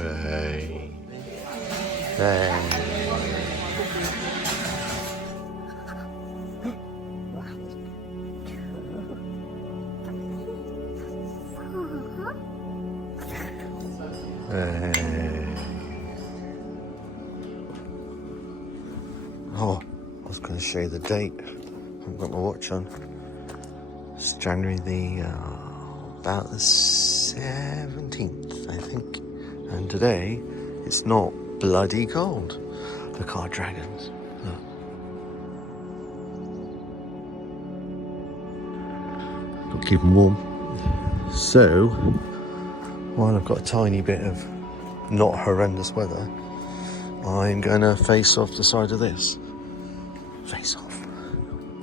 Hey. Hey. Oh, I was going to show you the date. I haven't got my watch on. It's January about the 17th, I think. And today, it's not bloody cold. Look, our dragons. Look. Got to keep them warm. So, while I've got a tiny bit of not horrendous weather, I'm going to face off the side of this. Face off.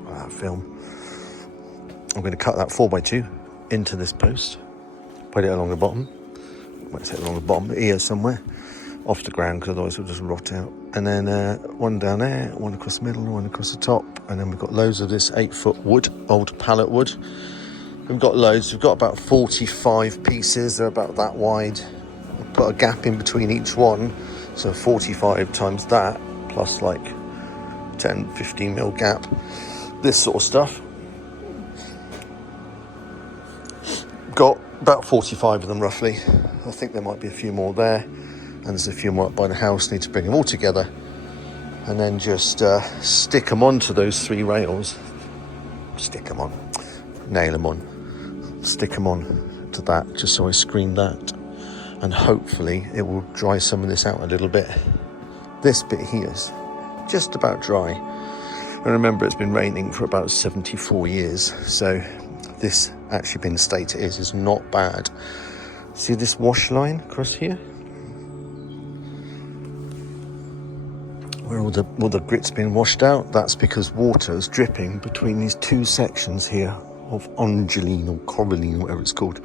That film. I'm going to cut that 4x2 into this post. Put it along the bottom. I won't say along the bottom, but here somewhere. Off the ground, because otherwise it'll just rot out. And then one down there, one across the middle, one across the top. And then we've got loads of this 8-foot wood, old pallet wood. We've got loads. We've got about 45 pieces. They're about that wide. We'll put a gap in between each one. So 45 times that, plus like 10, 15 mil gap. This sort of stuff. Got about 45 of them roughly. I think there might be a few more there. And there's a few more up by the house. Need to bring them all together. And then just stick them onto those 3 rails. Stick them on. Nail them on. Stick them on to that, just so I screen that. And hopefully it will dry some of this out a little bit. This bit here is just about dry. And remember, it's been raining for about 74 years. So this actually being the state it is not bad. See this wash line across here? Where all the grit's been washed out, that's because water is dripping between these 2 sections here of onduline or coralline, whatever it's called.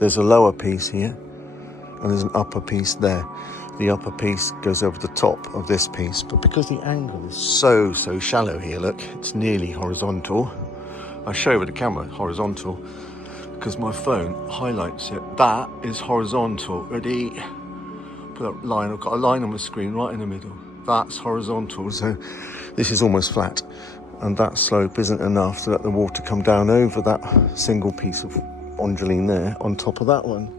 There's a lower piece here and there's an upper piece there. The upper piece goes over the top of this piece, but because the angle is so shallow here, look, it's nearly horizontal. I'll show you with the camera, horizontal, because my phone highlights it. That is horizontal. Ready? Put that line, I've got a line on my screen right in the middle. That's horizontal, so this is almost flat. And that slope isn't enough to let the water come down over that single piece of onduline there on top of that one.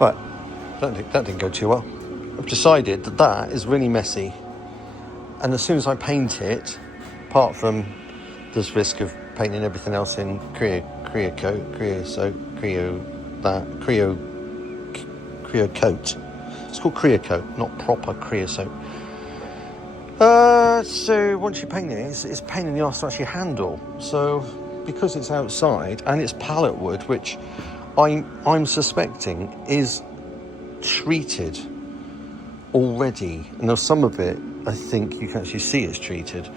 Right, that didn't go too well. I've decided that is really messy, and as soon as I paint it, apart from there's risk of painting everything else in Creo coat. It's called Creo coat, not proper creosote. So once you paint it, it's a pain in the arse to actually handle. So because it's outside and it's pallet wood, which I'm suspecting is treated already. And now some of it, I think you can actually see it's treated,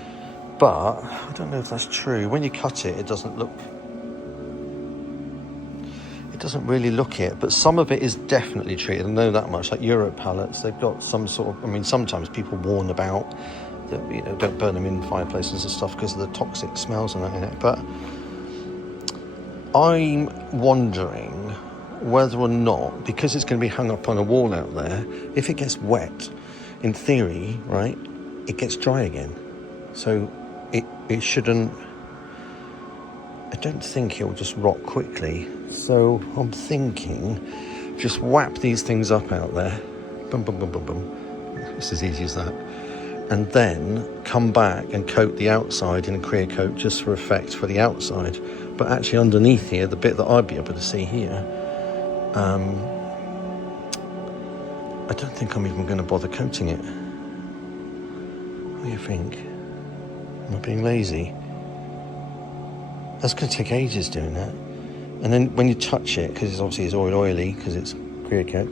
but I don't know if that's true. When you cut it, it doesn't really look it, but some of it is definitely treated. I know that much. Like Euro pallets, they've got some sort of, I mean, sometimes people warn about that, you know, don't burn them in fireplaces and stuff because of the toxic smells and that in it. But I'm wondering whether or not, because it's going to be hung up on a wall out there, if it gets wet, in theory, right, it gets dry again. So it shouldn't, I don't think it will just rot quickly. So I'm thinking, just whap these things up out there. Boom, boom, boom, boom, boom. It's as easy as that. and then come back and coat the outside in a clear coat just for effect for the outside. But actually underneath here, the bit that I'd be able to see here, I don't think I'm even going to bother coating it. What do you think? Am I being lazy? That's going to take ages doing that. And then when you touch it, because it's oily because it's clear coat,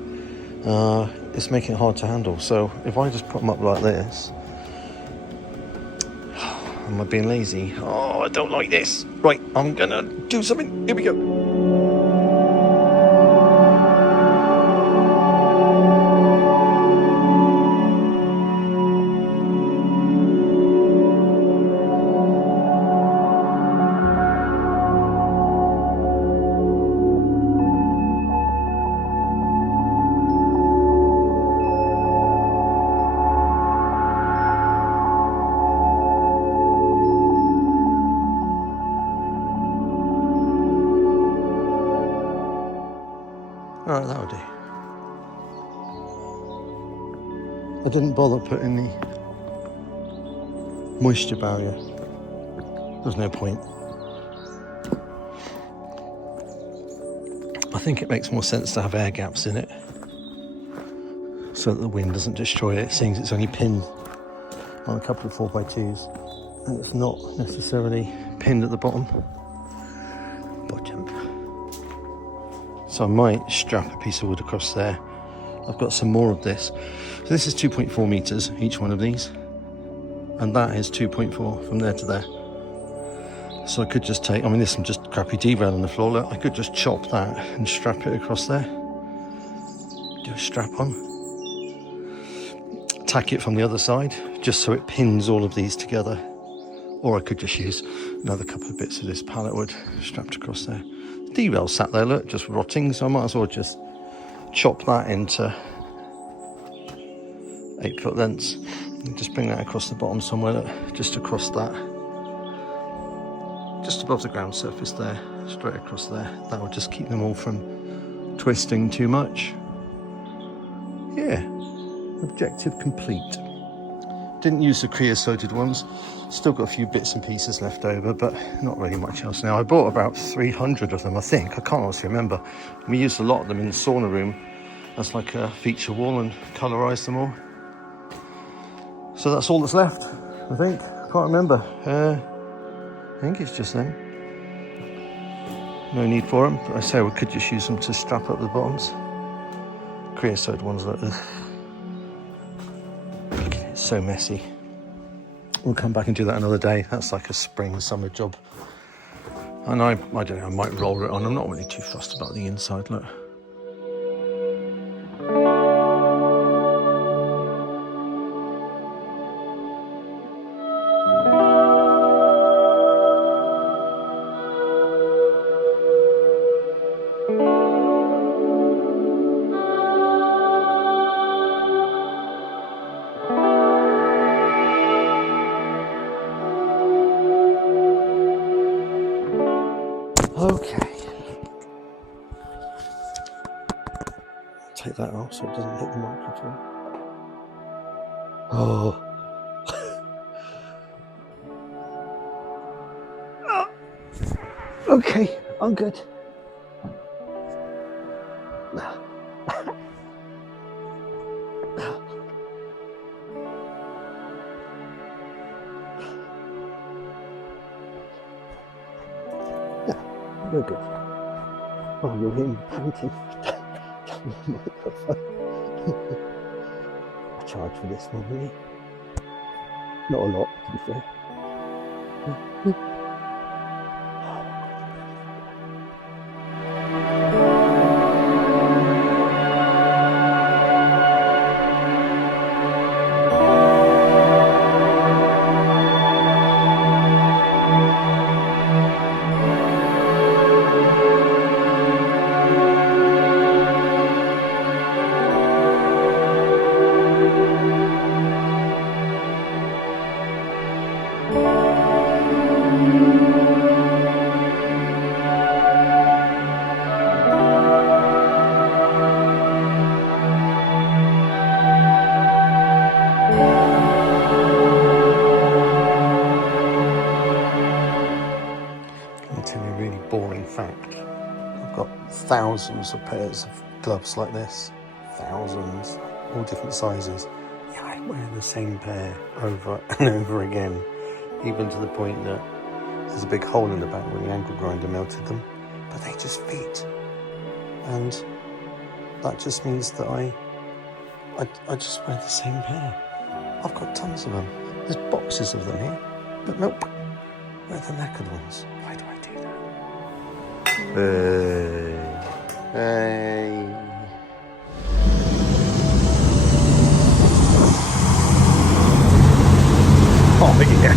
it's making it hard to handle. So if I just put them up like this, am I being lazy? Oh, I don't like this. Right, I'm gonna do something. Here we go. Alright, that'll do. I didn't bother putting the moisture barrier. There's no point. I think it makes more sense to have air gaps in it so that the wind doesn't destroy it, seeing as it's only pinned on a couple of 4x2s and it's not necessarily pinned at the bottom. So I might strap a piece of wood across there. I've got some more of this. So this is 2.4 meters, each one of these. And that is 2.4 from there to there. So I could just take, this is just crappy D-rail on the floor. Look, I could just chop that and strap it across there. Do a strap on. Tack it from the other side, just so it pins all of these together. Or I could just use another couple of bits of this pallet wood strapped across there. D-rail sat there, look, just rotting, so I might as well just chop that into 8-foot lengths and just bring that across the bottom somewhere, look, just across that, just above the ground surface there, straight across there. That will just keep them all from twisting too much. Yeah, objective complete. Didn't use the creosoted ones. Still got a few bits and pieces left over, but not really much else now. I bought about 300 of them, I think. I can't honestly remember. We used a lot of them in the sauna room as like a feature wall and colorized them all. So that's all that's left, I think. I can't remember. I think it's just them. No need for them, but I say we could just use them to strap up the bottoms. Creosote ones, like, ugh. Look at it, it's so messy. We'll come back and do that another day. That's like a spring summer job. And I don't know, I might roll it on. I'm not really too fussed about the inside, look. Okay. Take that off so it doesn't hit the microphone. Oh. Okay, I'm good. You're good. Oh, you're in panting. I charge for this one, really. Not a lot, to be fair. thousands of pairs of gloves like this. Thousands, all different sizes. Yeah, I wear the same pair over and over again, even to the point that there's a big hole in the back where the angle grinder melted them, but they just fit. And that just means that I just wear the same pair. I've got tons of them. There's boxes of them here, but nope. Where are the knackered ones? Why do I do that? Hey. Oh yeah.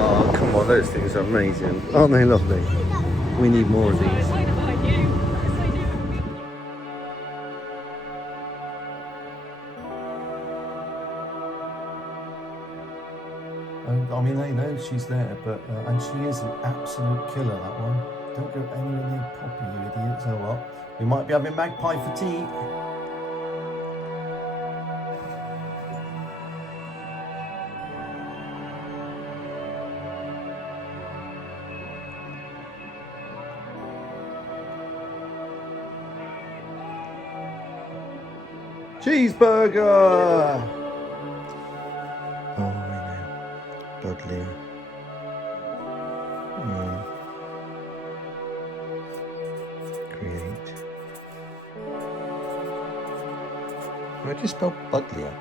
Oh, come on, those things are amazing. Aren't they lovely? We need more of these. I mean, they know she's there, but and she is an absolute killer, that one. Don't go anywhere near Poppy, you idiot. So what? We might be having magpie for tea. Cheeseburger! Oh, I know. Dudley. Create. How do you spell Budlier?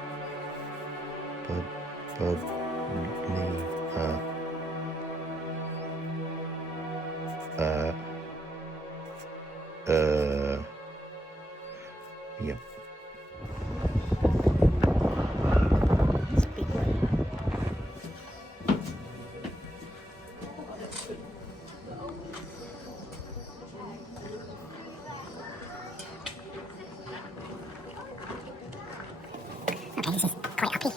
Yep. Okay, this is quite uppy.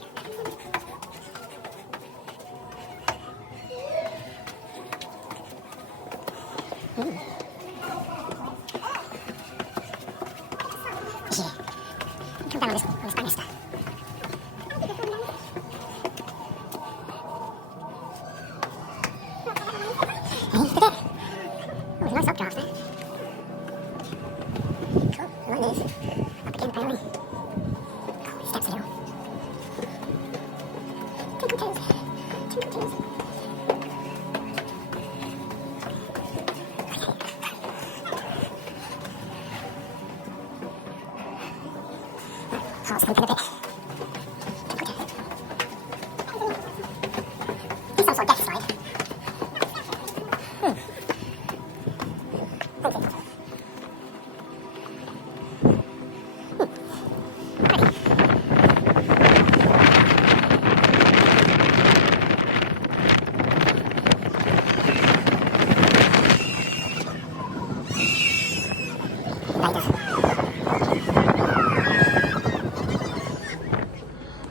Yeah. Come down on this banister. Hey, look at it. Oh, there's a nice updraft there. Cool, I like this. Up again, apparently. Oh, steps a little. Twinkle toes. Twinkle toes. Heart's thumping a bit. This sounds like death side. Thank you.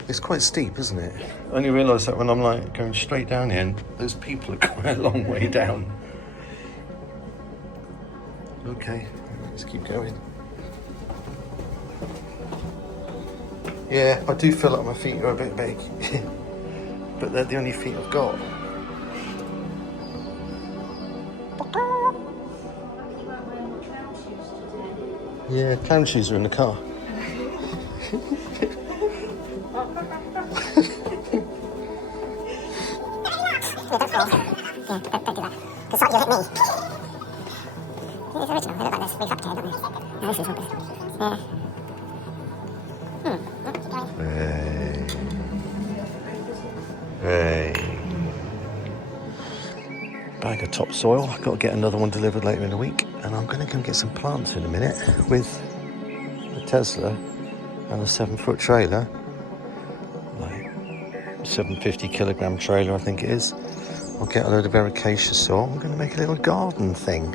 It's quite steep, isn't it? I only realise that when I'm like going straight down here, and those people are quite a long way down. Okay, let's keep going. Yeah, I do feel like my feet are a bit big, but they're the only feet I've got. Yeah, clown shoes are in the car. Yeah, don't fall. Yeah, don't do that. Because you'll hit me. It's original, they look like this refabricated, don't they? No, this is rubbish. Yeah. Keep going. Hey. Bag of topsoil. I've got to get another one delivered later in the week. And I'm going to go get some plants in a minute with Tesla and a 7-foot trailer, like 750 kilogram trailer I think it is. I'll get a load of ericaceous soil. I'm going to make a little garden thing.